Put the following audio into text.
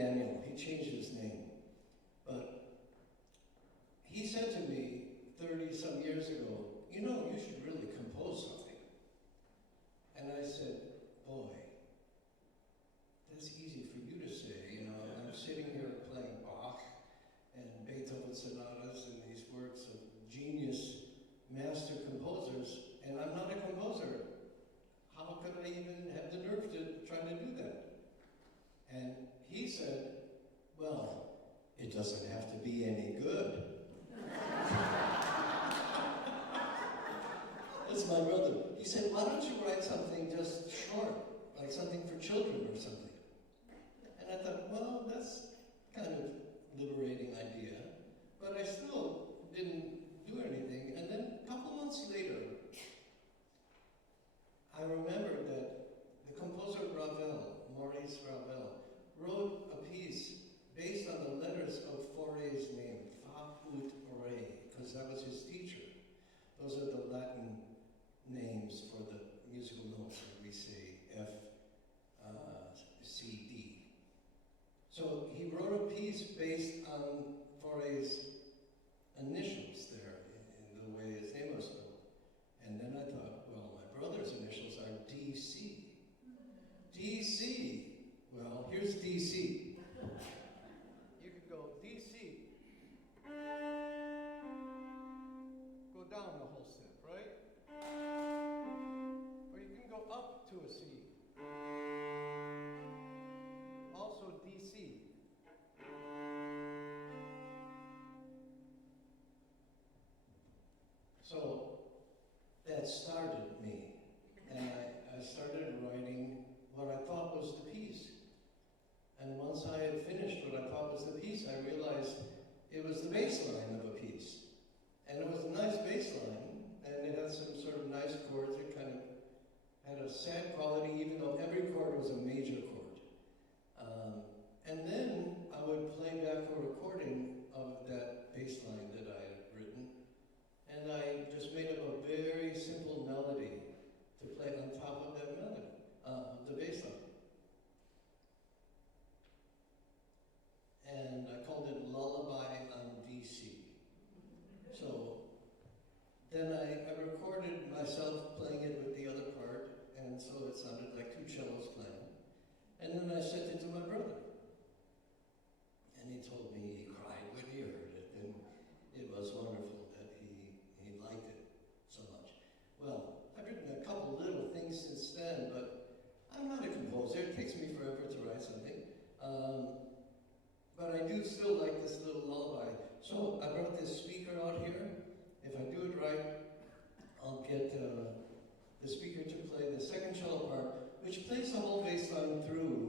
Daniel. He changed his name. But he said to me 30-some years ago, you know, you should really compose something. And I said, boy, that's easy for you to say. You know, I'm sitting here playing Bach and Beethoven sonatas and these works of genius master composers, and I'm not a composer. How could I even have the nerve to try to do that? And he said, well, it doesn't have to be any good. That's my brother. He said, why don't you write something just short, like something for children or something? And I thought, well, that's kind of liberating idea, but I still didn't do anything. And then a couple months later, I remembered that the composer Ravel, Maurice Ravel, wrote a piece based on the letters of Fauré's name, Fa, Ut, Ré, because that was his teacher. Those are the Latin names for the musical notes that we say, F, C, D. So he wrote a piece based on Fauré's initials there, in the way his name was spelled. And then I thought, well, my brother's initials are DC. DC. Well, here's DC. You could go DC. Go down the whole step, right? Or you can go up to a C. Also DC. So that started me, and I started writing what I thought was the piece. And once I had finished what I thought was the piece, I realized it was the bass line of a piece. And it was a nice bass line, and it had some sort of nice chords. It kind of had a sad quality, even though every chord was a major chord. And then I would play back a recording of that bass line that I had written, and I just made up a very simple melody to play on top of that melody, the bass line. And I called it Lullaby on DC. So then I recorded myself playing it with the other part, and so it sounded like two cellos playing. And then I sent it to my brother. And he told me he cried when he heard it, and it was wonderful that he liked it so much. Well, I've written a couple little things since then, but I'm not a composer. It takes me forever to write something. But I do still like this little lullaby. So I brought this speaker out here. If I do it right, I'll get the speaker to play the second cello part, which plays the whole bass line through